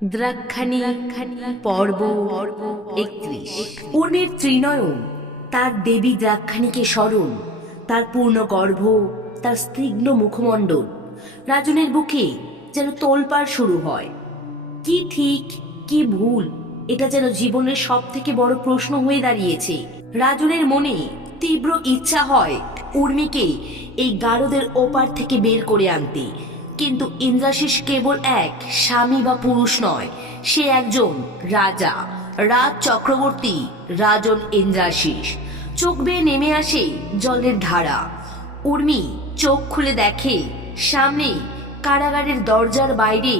দ্রাক্ষাণী পর্ব 31। উর্মির ত্রিনয়ন, তার দেবী দ্রাক্ষাণীকে স্মরণ, তার পূর্ণ গর্ভ, তার স্নিগ্ধ মুখমণ্ডল। রাজনের বুকে যেন তোলপাড় শুরু হয়। কি ঠিক কি ভুল, এটা যেন জীবনের সব থেকে বড় প্রশ্ন হয়ে দাঁড়িয়েছে। রাজনের মনে তীব্র ইচ্ছা হয় উর্মিকে এই গারদের ওপার থেকে বের করে আনতে, কিন্তু ইন্দ্রাশিস কেবল এক স্বামী বা পুরুষ নয়, সে একজন রাজা, রাজ চক্রবর্তী রাজন ইন্দ্রাশিস। চোখ বেয়ে নেমে আসে জলের ধারা। উর্মি চোখ খুলে দেখে সামনে কারাগারের দরজার বাইরে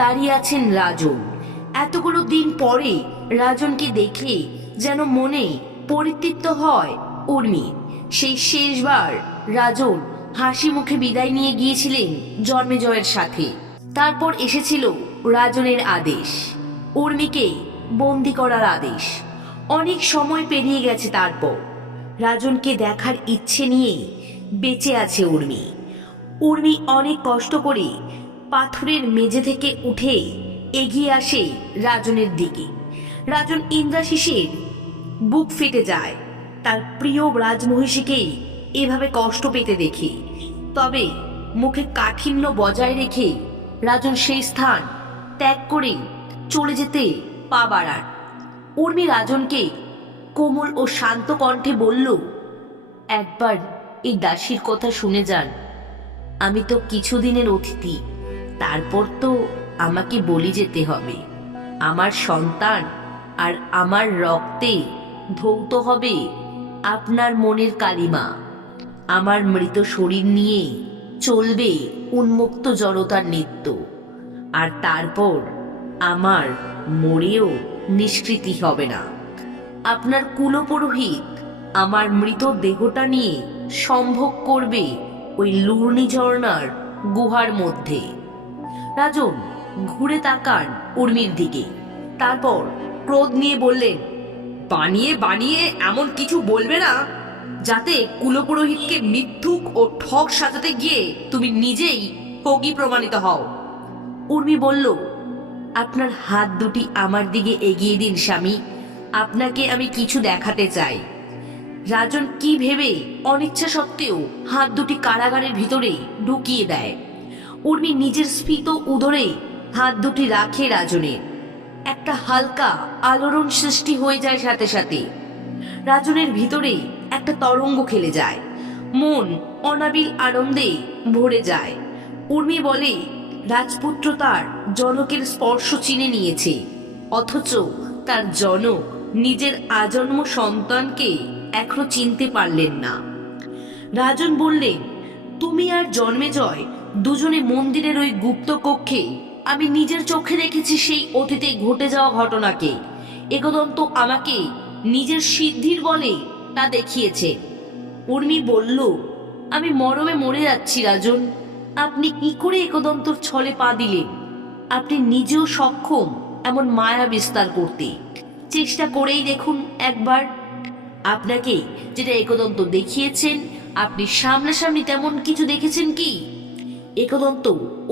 দাঁড়িয়ে আছেন রাজন। এতগুলো দিন পরে রাজনকে দেখে যেন মনে পরিতৃপ্ত হয় উর্মি। সেই শেষবার রাজন হাসি মুখে বিদায় নিয়ে গিয়েছিলেন জন্মেজয়ের সাথে। তারপর এসেছিল রাজনের আদেশ, উর্মিকে বন্দি করার আদেশ। অনেক সময় পেরিয়ে গেছে, তারপর রাজনকে দেখার ইচ্ছে নিয়ে বেঁচে আছে উর্মি। উর্মি অনেক কষ্ট করে পাথরের মেঝে থেকে উঠে এগিয়ে আসে রাজনের দিকে। রাজন ইন্দ্রাশিসের বুক ফেটে যায় তার প্রিয় রাজমহিষীকে এভাবে কষ্ট পেতে দেখে। তবে মুখে কাঠিন্য বজায় রেখে রাজন সেই স্থান ত্যাগ করে চলে যেতে পা বাড়ান। উর্মি রাজনকে কোমল ও শান্ত কণ্ঠে বলল, একবার এই দাসীর কথা শুনে যান। আমি তো কিছুদিনের অতিথি, তারপর তো আমাকে বলি যেতে হবে। আমার সন্তান আর আমার রক্তে ধৌত হবে আপনার মনের কালিমা। আমার মৃত শরীর নিয়ে চলবে উন্মুক্ত জড়তার নৃত্য, আর তারপর আমার মরেও নিষ্কৃতি হবে না। আপনার কুলপুরোহিত আমার মৃত দেহটা নিয়ে সম্ভোগ করবে ওই লূর্ণি ঝর্ণার গুহার মধ্যে। রাজন ঘুরে তাকান উর্মির দিকে, তারপর ক্রোধ নিয়ে বললেন, বানিয়ে বানিয়ে এমন কিছু বলবে না যাতে কুলপুরোহিতকে মিথ্যুক ও ঠক সাজাতে গিয়ে তুমি নিজেই ঠগী প্রমাণিত হও। উর্মি বলল, আপনার হাত দুটি আমার দিকে এগিয়ে দিন স্বামী, আপনাকে আমি কিছু দেখাতে চাই। রাজন কি ভেবে অনিচ্ছা সত্ত্বেও হাত দুটি কারাগারের ভিতরে ঢুকিয়ে দেয়। উর্মি নিজের স্ফীত উদরে হাত দুটি রাখে রাজনের। একটা হালকা আলোড়ন সৃষ্টি হয়ে যায়, সাথে সাথে রাজনের ভিতরে একটা তরঙ্গ খেলে যায়, মন অনাবিল আনন্দে ভরে যায়। উর্মি বলে, রাজপুত্র তার জনকের স্পর্শ চিনে নিয়েছে, অথচ তার জনক নিজের আজন্ম সন্তানকে এখনো চিনতে পারলেন না। রাজন বললেন, তুমি আর জন্মেজয় দুজনে মন্দিরের ওই গুপ্ত কক্ষে। আমি নিজের চোখে দেখেছি সেই অতীতে ঘটে যাওয়া ঘটনাকে। একদন্ত আমাকে নিজের সিদ্ধির বলে তা দেখিয়েছে। উর্মি বলল, আমি মরমে মরে যাচ্ছি রাজন। আপনি কি করে একদন্তর ছলে পা দিলেন? আপনি নিজেও সক্ষম এমন মায়া বিস্তার করতে। চেষ্টা করেই দেখুন একবার। আপনাকে যেটা একদন্ত দেখিয়েছেন, আপনি সামনাসামনি তেমন কিছু দেখেছেন কি? একদন্ত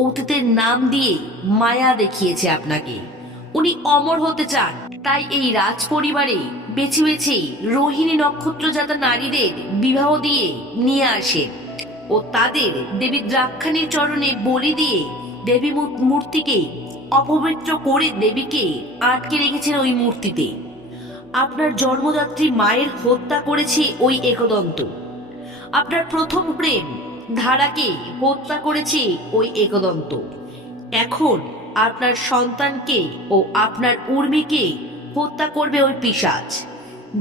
অতীতের নাম দিয়ে মায়া দেখিয়েছে আপনাকে। উনি অমর হতে চান, তাই এই রাজ পরিবারে বেছে বেছে রোহিণী নক্ষত্রজাতা নারীদের বিবাহ দিয়ে নিয়ে আসে ও তাদের দেবী দ্রাক্ষাণীর চরণে বলি দিয়ে দেবী মূর্তিকে অপবিত্র করে দেবীকে আটকে রেখেছেন ওই মূর্তিতে। আপনার জন্মদাত্রী মায়ের হত্যা করেছে ওই একদন্ত। আপনার প্রথম প্রেম ধারাকে হত্যা করেছে ওই একদন্ত। এখন আপনার সন্তানকে ও আপনার উর্মিকে হত্যা করবে ওই পিশাচ।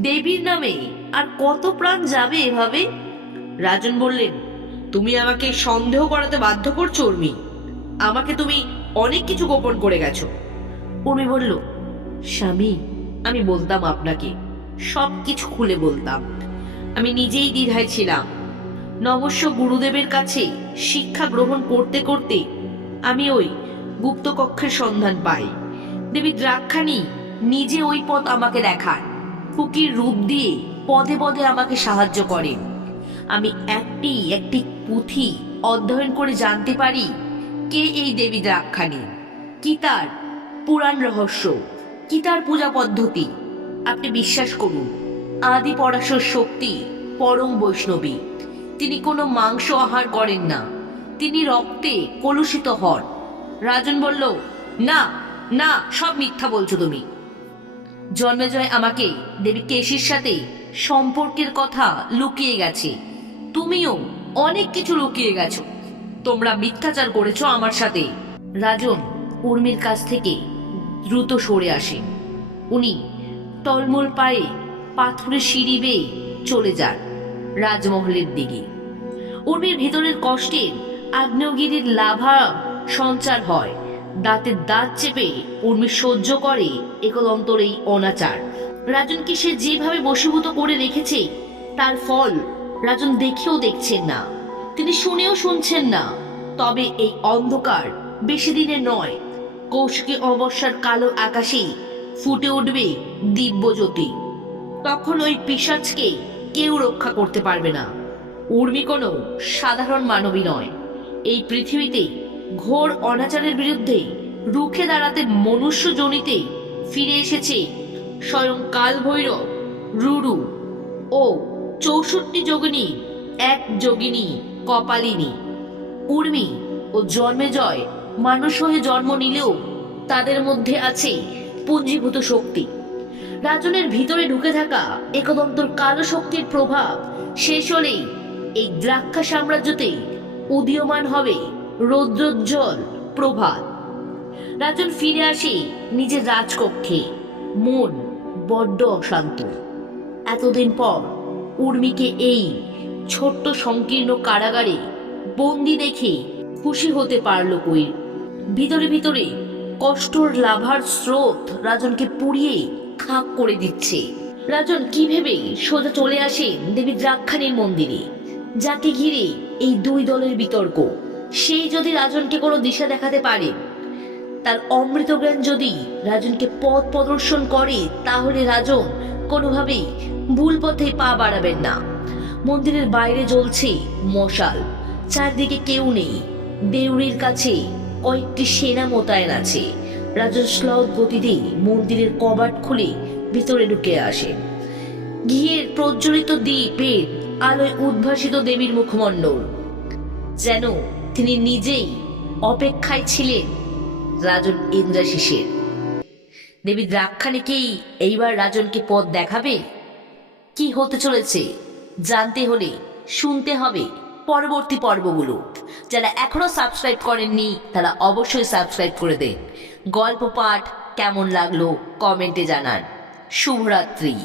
দেবীর নামে আর কত প্রাণ যাবে এভাবে? রাজন বললেন, তুমি আমাকে সন্দেহ করাতে বাধ্য করছো উর্মি। আমাকে তুমি অনেক কিছু গোপন করে গেছো। উর্মি বলল, স্বামী, আমি বলতাম আপনাকে, সব কিছু খুলে বলতাম। আমি নিজেই দ্বিধায় ছিলাম। নবস্য গুরুদেবের কাছে শিক্ষা গ্রহণ করতে করতে আমি ওই গুপ্তকক্ষের সন্ধান পাই। দেবী দ্রাক্ষাণী নিজে ওই পথ আমাকে দেখান, ফুকির রূপ দিয়ে পদে পদে আমাকে সাহায্য করেন। আমি একটি একটি পুঁথি অধ্যয়ন করে জানতে পারি কে এই দেবী দ্রাক্ষাণী, কি তার পুরাণ রহস্য, কি তার পূজা পদ্ধতি। আপনি বিশ্বাস করুন, আদি পরাশর শক্তি পরম বৈষ্ণবী। তিনি কোনো মাংস আহার করেন না, তিনি রক্তে কলুষিত হন। রাজন বলল, না না, সব মিথ্যা বলছো তুমি। জন্মেজয় আমাকে দেবী কেশির সাথে সম্পর্কের কথা লুকিয়ে গেছে, তুমিও অনেক কিছু লুকিয়ে গেছো, তোমরা মিথ্যাচার করেছো আমার সাথে। রাজন উর্মির কাছ থেকে দ্রুত সরে আসেন। উনি টলমল পায়ে পাথরের সিঁড়ি বেয়ে চলে যান রাজমহলের দিকে। উর্মির ভিতরের কষ্টের আগ্নেয়গিরির লাভা সঞ্চার হয়। দাঁতের দাঁত চেপে উর্মি সহ্য করে একলন্তর এই অনাচার। রাজনকে সে যেভাবে বশীভূত করে রেখেছে, তার ফল রাজন দেখেও দেখছেন না, তিনি শুনেও শুনছেন না। তবে এই অন্ধকার বেশি দিনের নয়। কৌশিকী অমাবস্যার কালো আকাশে ফুটে উঠবে দিব্যজ্যোতি। তখন ওই পিশাচকে কেউ রক্ষা করতে পারবে না। উর্মি কোনো সাধারণ মানবী নয়। এই পৃথিবীতে ঘোর অনাচারের বিরুদ্ধে রুখে দাঁড়াতে মনুষ্য জনিতে ফিরে এসেছে স্বয়ং কাল ভৈরব, রুরু ও 64 যোগিনী এক যোগিনী কপালিনী। উর্মি ও জন্মেজয় মানুষ হয়ে জন্ম নিলেও তাদের মধ্যে আছে পুঞ্জীভূত শক্তি। রাজনের ভিতরে ঢুকে থাকা একদন্তর কালো শক্তির প্রভাব শেষ হলেই এই দ্রাক্ষা সাম্রাজ্যতে উদীয়মান হবে রৌদ্রোজ্জ্বল প্রভাত। রাজন ফিরে আসে নিজের রাজকক্ষে, মন বড্ড অশান্ত। এতদিন পর উর্মিকে এই ছোট্ট সংকীর্ণ কারাগারে বন্দি দেখে খুশি হতে পারল কই। ভিতরে ভিতরে কষ্টর লাভার স্রোত রাজনকে পুড়িয়ে খাক করে দিচ্ছে। রাজন কি ভেবে সোজা চলে আসে দেবী দ্রাক্ষাণীর মন্দিরে, যাকে ঘিরে এই দুই দলের বিতর্ক। সেই যদি রাজনকে কোনো দিশা দেখাতে পারে, তার অমৃত জ্ঞান যদি রাজনকে পথ প্রদর্শন করে, তাহলে রাজন কোনোভাবেই ভুল পথে পা বাড়াবেন না। মন্দিরের বাইরে জ্বলছে মশাল, চারদিকে কেউ নেই। দেউড়ির কাছে কয়েকটি সেনা মোতায়েন আছে। রাজন শ্লথ গতিতে মন্দিরের কবাট খুলে ভিতরে ঢুকে আসে। ঘিয়ের প্রজ্বলিত দ্বীপের আলোয় উদ্ভাসিত দেবীর মুখমণ্ডল, যেন তিনি নিজেই অপেক্ষায় ছিলেন রাজন ইন্দ্রাশিসের। দেবী দ্রাক্ষাণীকেই এইবার রাজনকে পথ দেখাবে। কি হতে চলেছে জানতে হলে শুনতে হবে পরবর্তী পর্বগুলো। যারা এখনো সাবস্ক্রাইব করেননি তারা অবশ্যই সাবস্ক্রাইব করে দেন। গল্প পাঠ কেমন লাগলো কমেন্টে জানান। শুভরাত্রি।